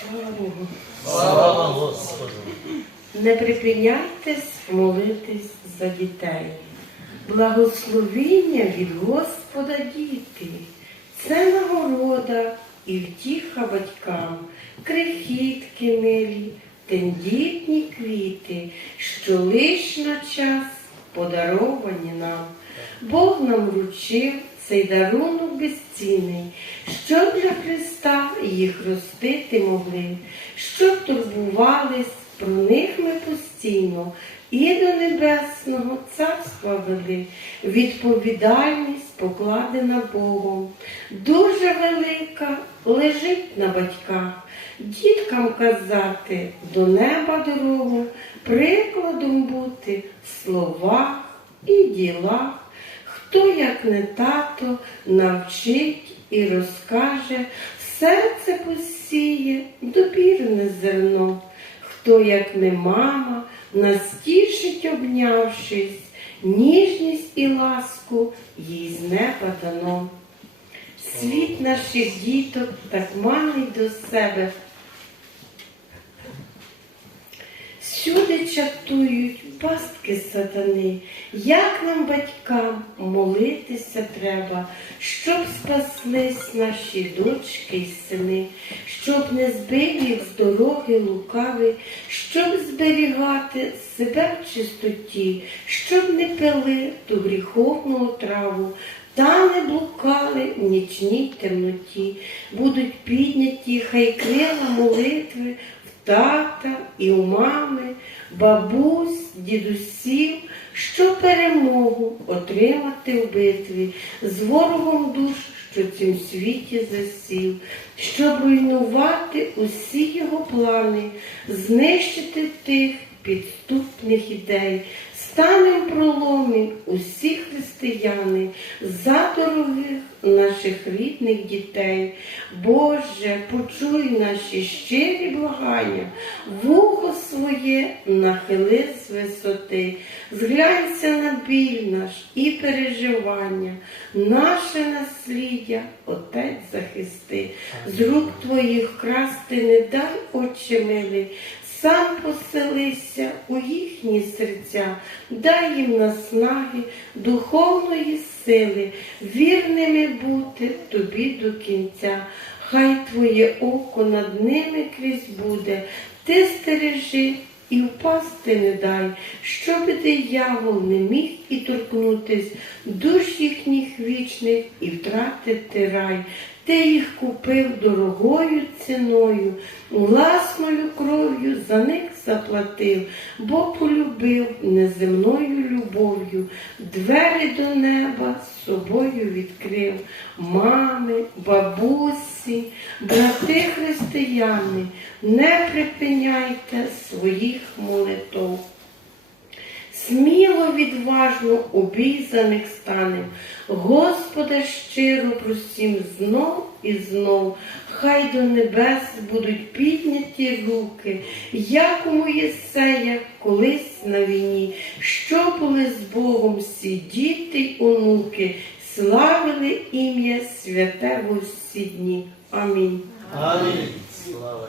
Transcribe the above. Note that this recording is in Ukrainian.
Слава Богу. Слава Господу! Не припиняйтесь молитись за дітей. Благословіння від Господа діти. Це нагорода і втіха батькам, крихітки милі, тендітні квіти, що лиш на час подаровані нам. Бог нам вручив цей дарунок безцінний, їх ростити могли, щоб турбувались про них ми постійно і до небесного царства вели. Відповідальність покладена Богом, дуже велика лежить на батьках. Діткам казати до неба дорогу, прикладом бути в словах і ділах. Хто, як не тато, навчить і розкаже, серце посіє добірне зерно. Хто, як не мама, настішить, обнявшись, ніжність і ласку їй з неба дано. Світ наших діток так манить до себе. Всюди чатують пастки сатани, як нам, батькам, молитися треба, щоб спаслись наші дочки й сини, щоб не збив їх з дороги лукави, щоб зберігати себе в чистоті, щоб не пили ту гріховну отраву, та не блукали в нічній темноті, будуть підняті хай крила молитви в тата і у мами, бабусь, дідусів, що перемогу отримати в битві з ворогом душ, що в цім світі засів, щоб руйнувати усі його плани, знищити тих підступних ідей, станем проломі усі християни, за дорогих наших рідних дітей. Боже, почуй наші щирі благання, вухо своє нахили з висоти, зглянься на біль наш і переживання, наше насліддя, Отець захисти, з рук твоїх красти не дай, Отче милий, сам поселися у їхні серця, дай їм наснаги, духовної сили, вірними бути тобі до кінця. Хай твоє око над ними крізь буде, ти стережи і впасти не дай, щоб диявол не міг і торкнутись душ їхніх вічних і втратити рай. Ти їх купив дорогою ціною, власною кров'ю за них заплатив, бо полюбив неземною любов'ю, двері до неба з собою відкрив. Мами, бабусі, брати християни, не припиняйте своїх молитов. Відважно обійзаних станем, Господа щиро просім знов і знов, хай до небес будуть підняті руки, як у Моїсея колись на війні, що були з Богом всі діти й онуки, славили ім'я святе в усі дні. Амінь. Амінь. Слава!